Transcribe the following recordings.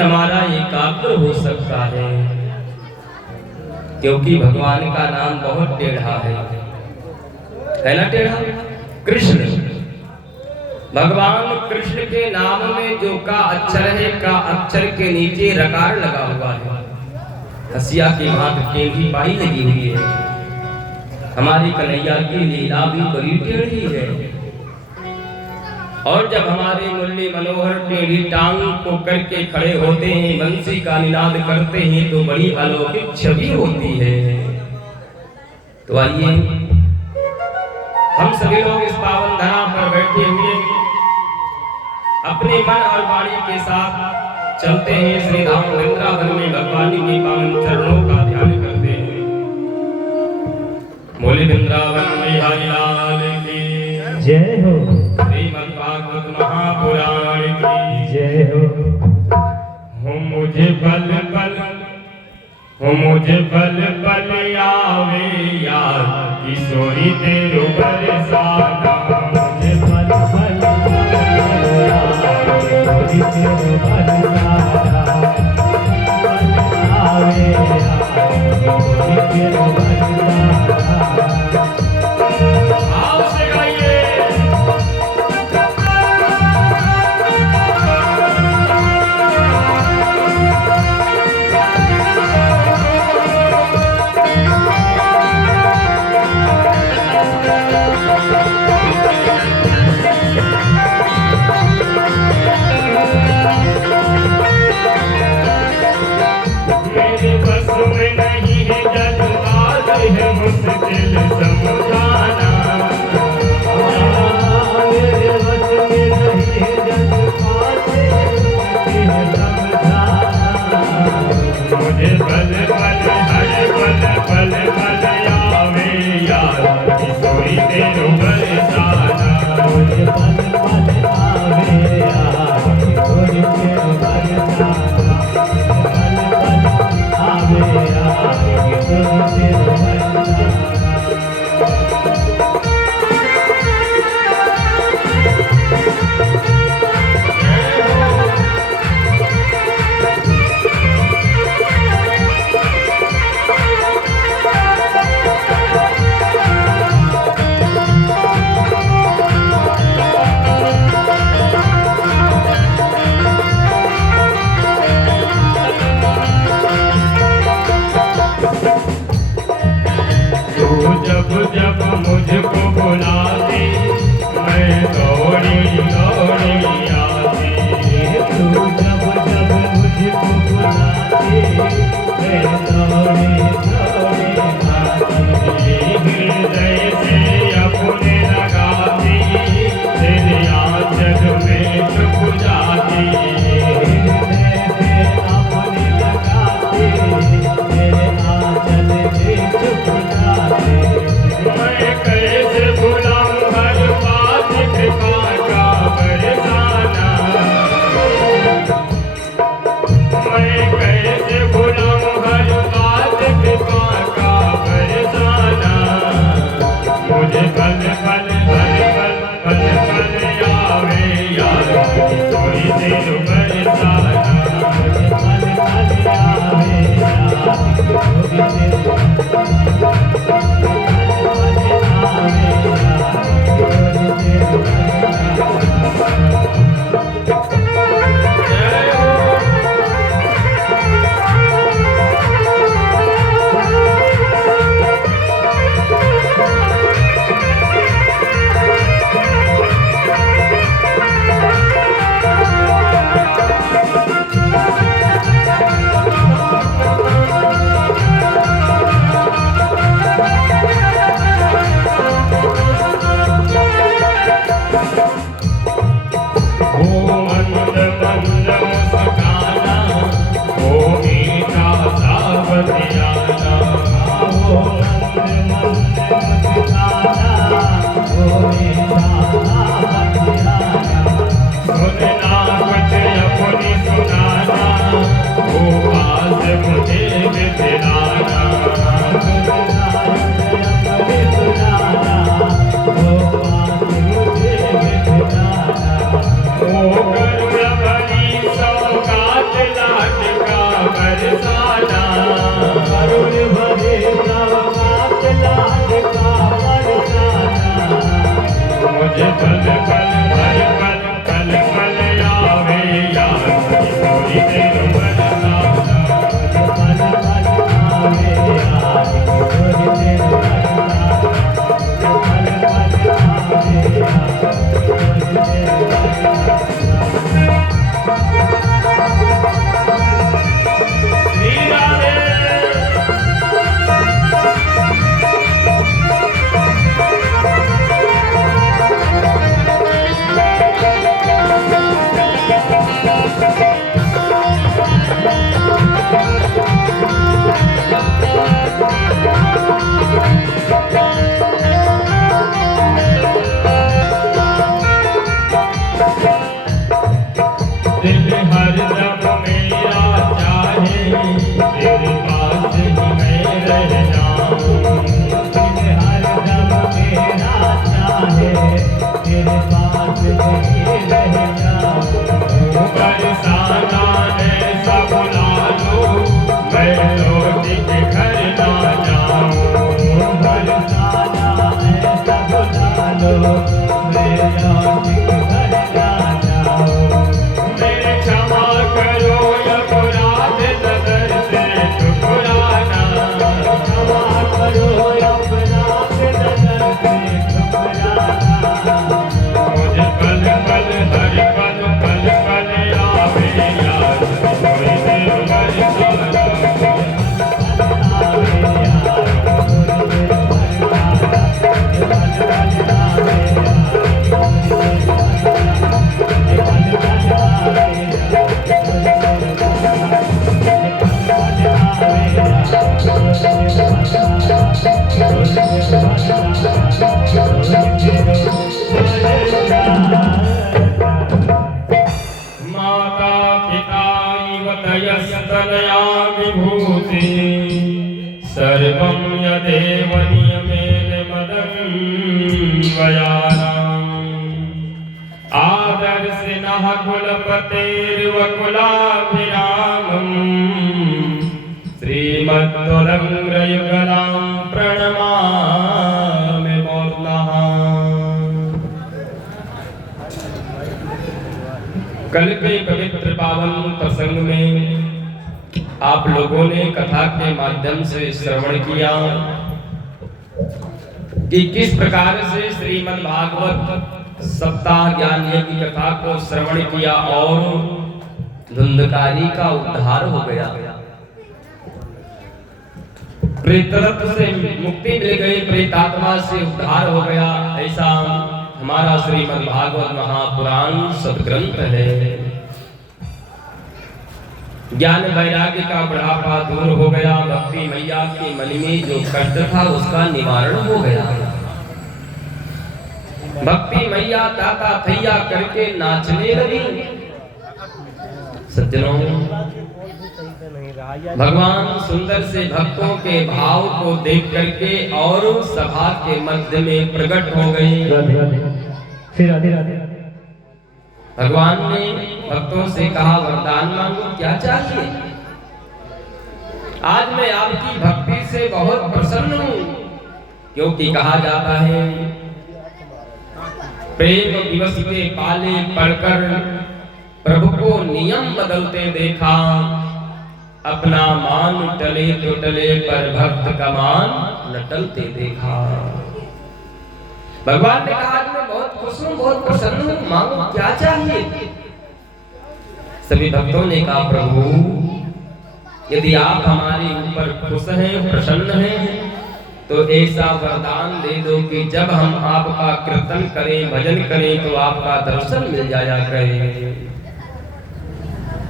मन हमारा एकाग्र हो सकता है, क्योंकि भगवान का नाम बहुत टेढ़ा है ना टेढ़ा? कृष्ण। भगवान कृष्ण के नाम में जो का अक्षर है, का अक्षर के नीचे रकार लगा हुआ है। हसिया की भांत टेढ़ी पाई लगी हुई है। हमारी कन्हैया की लीला भी बड़ी टेढ़ी है। और जब हमारे मुरली मनोहर टेढ़ी टांग को करके खड़े होते हैं, बंसी का निनाद करते हैं, तो बड़ी अलौकिक छवि होती है। तो आइए हम सभी लोग इस पावन धरा पर बैठे हुए अपने मन और वाणी के साथ चलते हैं श्री धाम वृंदावन में, भगवान के पावन चरणों का ध्यान करते हैं। बोले वृंदावन में हरि लाल की जय हो। श्रीमद् भागवत महापुराण की जय हो। मुझे बल बल मुझे बल बल आवे यार, किशोरी तेरो बरसाना। मुझे बल बल किशोरी तेरो बरसाना। आवे किशोरी तेरो बरसाना। आओ से गाइए। मेरे बस में नहीं है जज्बात है मुश्किल समझाना। मेरे बस में नहीं है जज्बात है समझाना। मुझे बल बल हर बल बल बल आवे यार, किशोरी तेरो बरसाना। मुझे बल बल आवे यार, किशोरी तेरो बरसाना। आवे यार, किशोरी तेरो बरसाना। बरसाना करुण भरे तव कात लाज का बरसाना मुझे पल पल हर पल पल पल आवे याद थोड़ी देर बरसाना पल पल आवे याद थोड़ी देर बरसाना पल पल आवे याद थोड़ी देर बरसाना श्री राधे दिल हरदम मेरा चाहे तेरे पास ही मैं रह जाऊं दिल हरदम मेरा चाहे तेरे पास ही रह जाऊं बरसाना है सब लालो मैं लौट के घर ना जाऊं बरसाना है सब डालो मैं लौट के घर ना जाऊं मेरे क्षमा करो अपराध नजर से ठुकराना क्षमा करो अपराध नजर से ठुकराना मुझे पल पल हर पल पल पल आवे याद थोड़ी देर बरसाना आवे याद थोड़ी देर बरसाना पल पल आवे याद थोड़ी देर बरसाना पल पल आवे याद थोड़ी देर बरसाना पल पल आवे याद थोड़ी देर बरसाना थोड़ी देर बरसाना थोड़ी देर बरसाना माता पिता इव तयस्तनया विभूति सर्वं यदेव नियमेन मदन्वयानाम् आदर्शिनः कुलपतेर्वकुलाभिरामम् श्रीमद्वरङ्गयुगलां प्रणमामि मूर्धनः। कल के पवित्र पावन प्रसंग में आप लोगों ने कथा के माध्यम से श्रवण किया कि किस प्रकार से श्रीमद् भागवत सप्ताह ज्ञान की कथा को श्रवण किया और धुंधकारी का उद्धार हो गया, प्रेतत्व से मुक्ति मिल गई, प्रेतात्मा से उद्धार हो गया। ऐसा हमारा श्रीमद् भागवत महापुराण सदग्रंथ है। ज्ञान वैराग्य का बुढ़ापा दूर हो गया, भक्ति मैया के मन में जो कष्ट था उसका निवारण हो गया। भक्ति मैया ताता थैया करके नाचने लगी। सज्जनों, भगवान सुंदर से भक्तों के भाव को देख करके और सभा के मध्य में प्रकट हो गए। राधे राधे। भगवान ने भक्तों से कहा, वरदान मांगो, क्या चाहिए? आज मैं आपकी भक्ति से बहुत प्रसन्न हूं, क्योंकि कहा जाता है प्रेम दिवस के पाले पढ़कर प्रभु को नियम बदलते देखा, अपना मान टले तो टले पर भक्त का मान न टलते देखा। भगवान ने कहा, आज मैं बहुत खुश हूं, बहुत प्रसन्न हूं, मांगो क्या चाहिए? सभी भक्तों ने कहा, प्रभु यदि आप हमारे ऊपर खुश हैं, प्रसन्न हैं, तो ऐसा वरदान दे दो कि जब हम आपका कीर्तन करें, भजन करें, तो आपका दर्शन मिल जाया करे।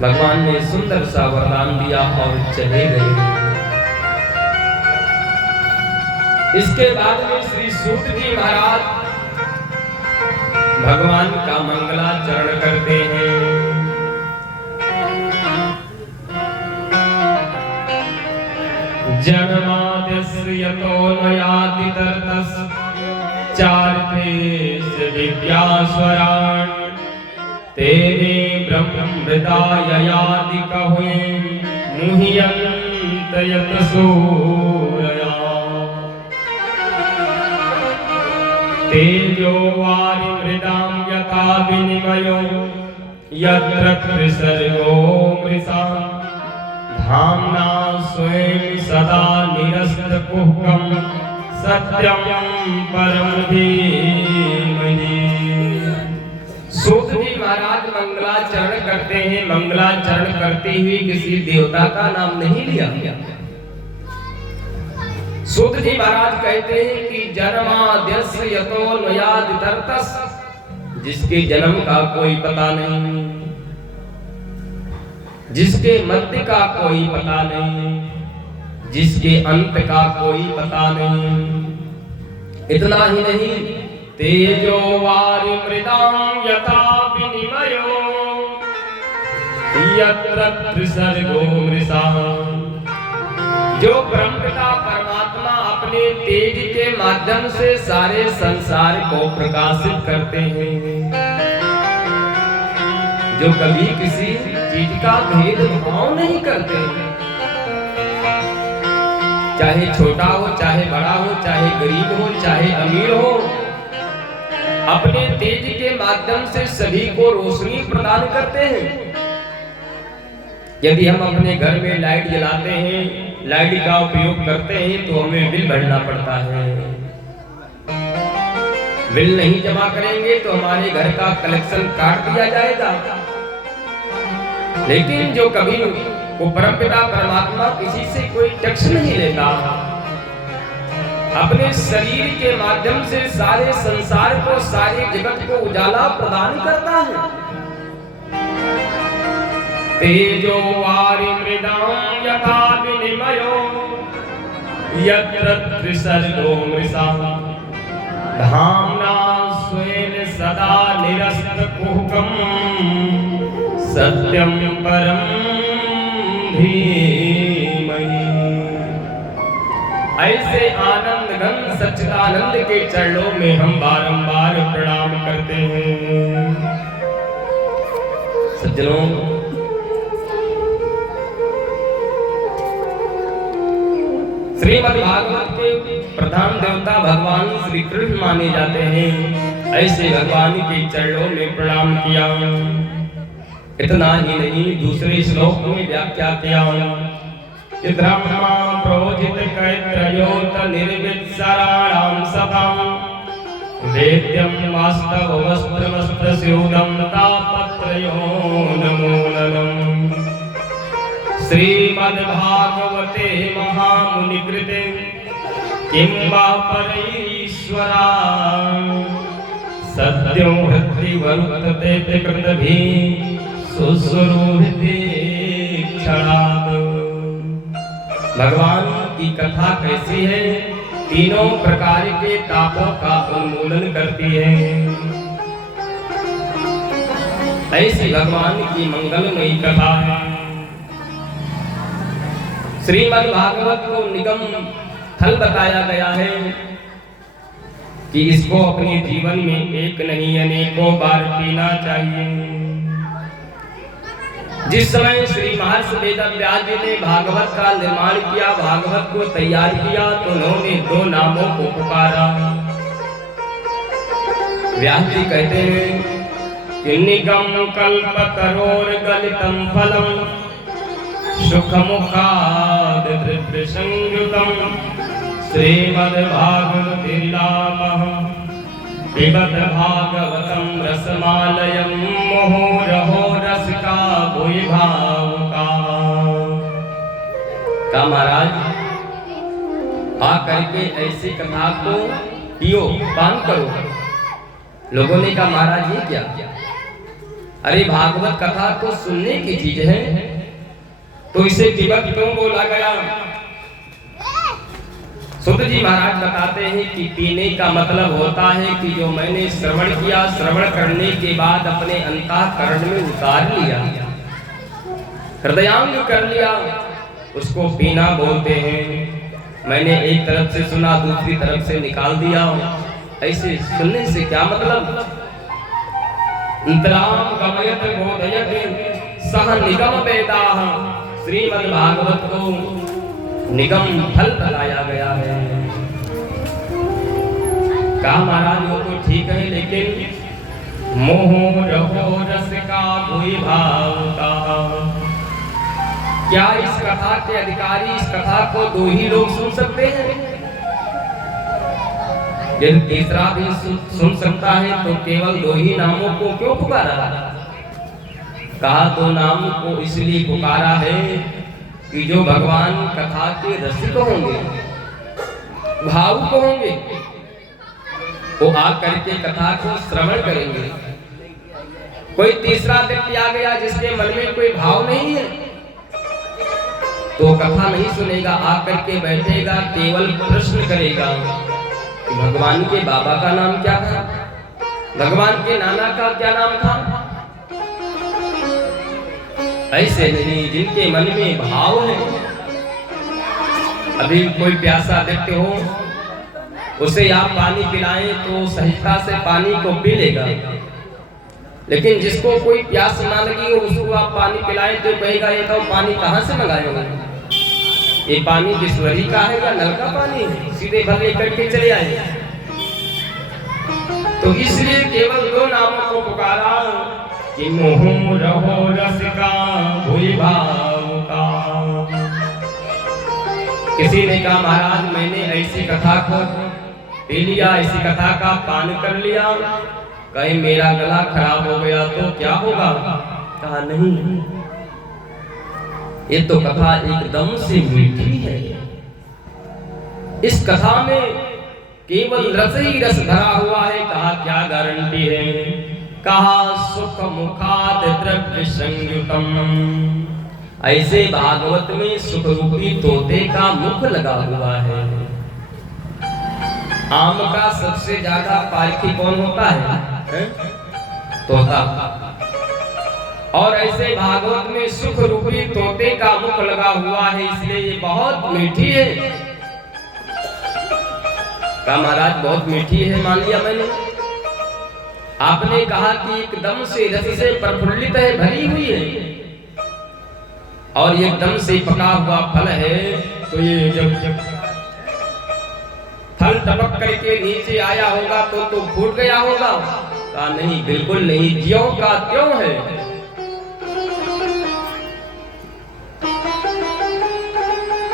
भगवान ने सुंदर सा वरदान दिया और चले गए। इसके बाद में श्री सूत जी महाराज भगवान का मंगलाचरण करते हैं। जन्माद्यस्य यतोऽन्वयादितरतस् चार्तेष विद्यास्वरान् तेने ब्रह्मृदाययादि कहुँ मुह्यन्त यत सूरया तेजो वारि मृदां यथा विनिमयो यत्र त्रिसर्गो मृषा धाम्ना स्वेन सदा निरस्तकुहकं सत्यं परम धीमहि। सूत जी महाराज मंगलाचरण करते हैं। मंगलाचरण करते हुए किसी देवता का नाम नहीं लिया। सूत जी महाराज कहते हैं कि जन्माद्यस्य यतो न्वयादितर्तस्, जिसके जन्म का कोई पता नहीं, जिसके मध्य का कोई पता नहीं, जिसके अंत का कोई पता नहीं। इतना ही नहीं, तेजो वारि मृदां यथा विनिमयो यत्र त्रिसर्गो मृषा, जो ब्रह्मपिता परमात्मा अपने तेज के माध्यम से सारे संसार को प्रकाशित करते हैं, जो कभी किसी चीज का भेदभाव नहीं करते, चाहे छोटा हो, चाहे बड़ा हो, चाहे गरीब हो, चाहे अमीर हो, अपने तेज के माध्यम से सभी को रोशनी प्रदान करते हैं। यदि हम अपने घर में लाइट जलाते हैं, लाइट का उपयोग करते हैं, तो हमें बिल भरना पड़ता है। बिल नहीं जमा करेंगे तो हमारे घर का कलेक्शन काट दिया जाएगा। लेकिन जो कभी वो परमपिता परमात्मा किसी से कोई टैक्स नहीं लेता, अपने शरीर के माध्यम से सारे संसार को, सारे जगत को उजाला प्रदान करता है। तेजो वारि मृदां यथा विनिमयो यत्र त्रिसर्गो मृषा धाम्ना स्वेन सदा निरस्तकुहकं सत्यं परम धीमहि। ऐसे आनंद घन सच्चिदानंद के चरणों में हम बारंबार प्रणाम करते हैं। सज्जनों, श्रीमद् भागवत के प्रधान देवता भगवान श्री कृष्ण माने जाते हैं। ऐसे भगवान के चरणों में प्रणाम किया। इतना ही नहीं, दूसरे श्लोक में व्याख्या किया, ब्रह्मा प्रोजित कैत्रयोत निर्वित्सराणां सतां वेद्यं वास्तव वस्त्र वस्त्र स्यूदं तापत्रयो नमो नमः। श्रीमद्भागवते महामुनिकृते किं वा परईश्वरा सत्यो हृदि वर्तते कृतभिः सुश्रुभिः क्षणात्। भगवान की कथा कैसी है? तीनों प्रकार के तापों का उन्मूलन करती है। ऐसी भगवान की मंगलमयी कथा है। श्रीमद् भागवत को निगम फल बताया गया है कि इसको अपने जीवन में एक नहीं अनेकों बार पीना चाहिए। जिस समय श्री महर्षि वेदव्यास जी ने भागवत का निर्माण किया, भागवत को तैयार किया, तो उन्होंने दो नामों को पुकारा। व्यास जी कहते हैं कि निगम कल्पतरोर गलितं फलम सुखमुखाद दृप्र संयुतम श्रीमद्भागवतीनामः पिबत भागवतं रसमालयं मुहुरहो रसिका भुवि भावुका। का महाराज आकर के ऐसी कथा को पियो, पान करो। लोगों ने कहा महाराज ये क्या? अरे भागवत कथा तो सुनने की चीज है, तो इसे पिबत क्यों बोला गया? सुत जी महाराज बताते हैं कि पीने का मतलब होता है कि जो मैंने श्रवण किया, श्रवण करने के बाद अपने अंतःकरण में उतार लिया, हृदयांग कर लिया, उसको पीना बोलते हैं। मैंने एक तरफ से सुना, दूसरी तरफ से निकाल दिया। ऐसे सुनने से क्या मतलब? अंतराम गमयत बोधयत सह निगम वेदाः श्रीमद् भागवत को निगम फल बताया गया है। कहा महाराज वो तो ठीक है, लेकिन मोह रहो रस का कोई भाव का, क्या इस कथा के अधिकारी इस कथा को 2 ही लोग सुन सकते हैं? यदि तीसरा भी सुन सकता है तो केवल 2 ही नामों को क्यों पुकारा? कहा 2 नाम को इसलिए पुकारा है कि जो भगवान कथा के रसिक होंगे, भावुक होंगे, वो आकर के कथा को श्रवण करेंगे। कोई तीसरा व्यक्ति आ गया जिसके मन में कोई भाव नहीं है तो कथा नहीं सुनेगा, आकर के बैठेगा, केवल प्रश्न करेगा कि भगवान के बाबा का नाम क्या था, भगवान के नाना का क्या नाम था। ऐसे नहीं, जिनके मन में भाव है। अभी कोई प्यासा व्यक्ति हो, उसे आप पानी पिलाएं तो सहजता से पानी को पी लेगा, लेकिन जिसको कोई प्यास ना लगी हो उसको आप पानी पिलाएं तो कहेगा ये तो पानी कहाँ से मंगाएंगे, ये पानी बिस्लरी का है या नल का पानी है, सीधे भर लेकर के चले आए। तो इसलिए केवल 2 नामों को पुकारा कि मोह रहो रस का भूल भाव का। किसी ने कहा महाराज मैंने ऐसी कथा को पी लिया, ऐसी कथा का पान कर लिया, कहीं मेरा गला खराब हो गया तो क्या होगा? कहा नहीं, ये तो कथा एकदम से मीठी है, इस कथा में केवल रस ही रस भरा हुआ है। कहा क्या गारंटी है? कहा सुख मुखाद द्रव्य संयुतम, ऐसे भागवत में सुख रूपी तोते का मुख लगा हुआ है। आम का सबसे ज्यादा पारखी कौन होता है? तोता। और ऐसे भागवत में सुख रूपी तोते का मुख लगा हुआ है, इसलिए ये बहुत मीठी है। कहा महाराज बहुत मीठी है, मान लिया मैंने। आपने कहा कि एकदम से रस से प्रफुल्लित है, भरी हुई है, और एकदम से पका हुआ फल है, तो ये जब फल टपक करके नीचे आया होगा तो फूट गया होगा? कहा नहीं, बिल्कुल नहीं, ज्यों का त्यों है।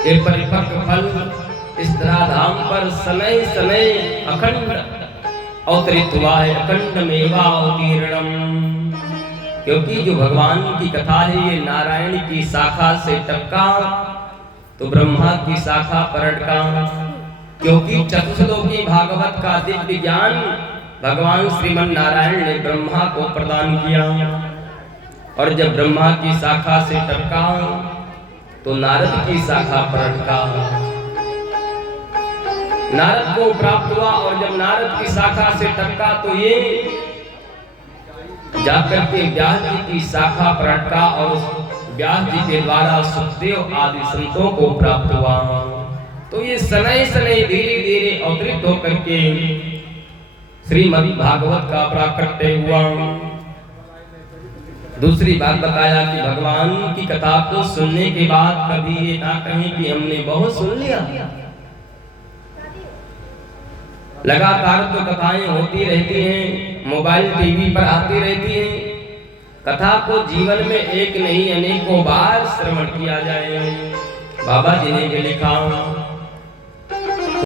ये परिपक्व फल इस धराधाम पर समय समय अखंड अवतरित हुआ है, अखंड मेवावतीर्णम। क्योंकि जो भगवान की कथा है ये नारायण की शाखा से टपका तो ब्रह्मा की शाखा पर अटका। क्योंकि चतुर्लोकी भागवत का दिव्य ज्ञान भगवान श्रीमन नारायण ने ब्रह्मा को प्रदान किया, और जब ब्रह्मा की शाखा से टपका तो नारद की शाखा पर अटका। नारद को प्राप्त हुआ, और जब नारद की शाखा से टपका तो ये जाकर के व्यास जी की शाखा पर अटका, और व्यास जी के द्वारा सुखदेव आदि संतों को प्राप्त हुआ। तो ये शनै शनै धीरे धीरे अवतरित होकर के श्रीमद् भागवत का प्राकट्य हुआ। दूसरी बात बताया कि भगवान की कथा को सुनने के बाद कभी ये ना कहें कि हमने बहुत सुन लिया। लगातार तो कथाएं होती रहती हैं, मोबाइल टीवी पर आती रहती हैं। कथा को जीवन में एक नहीं अनेकों बार श्रवण किया जाए। बाबा जी ने भी लिखा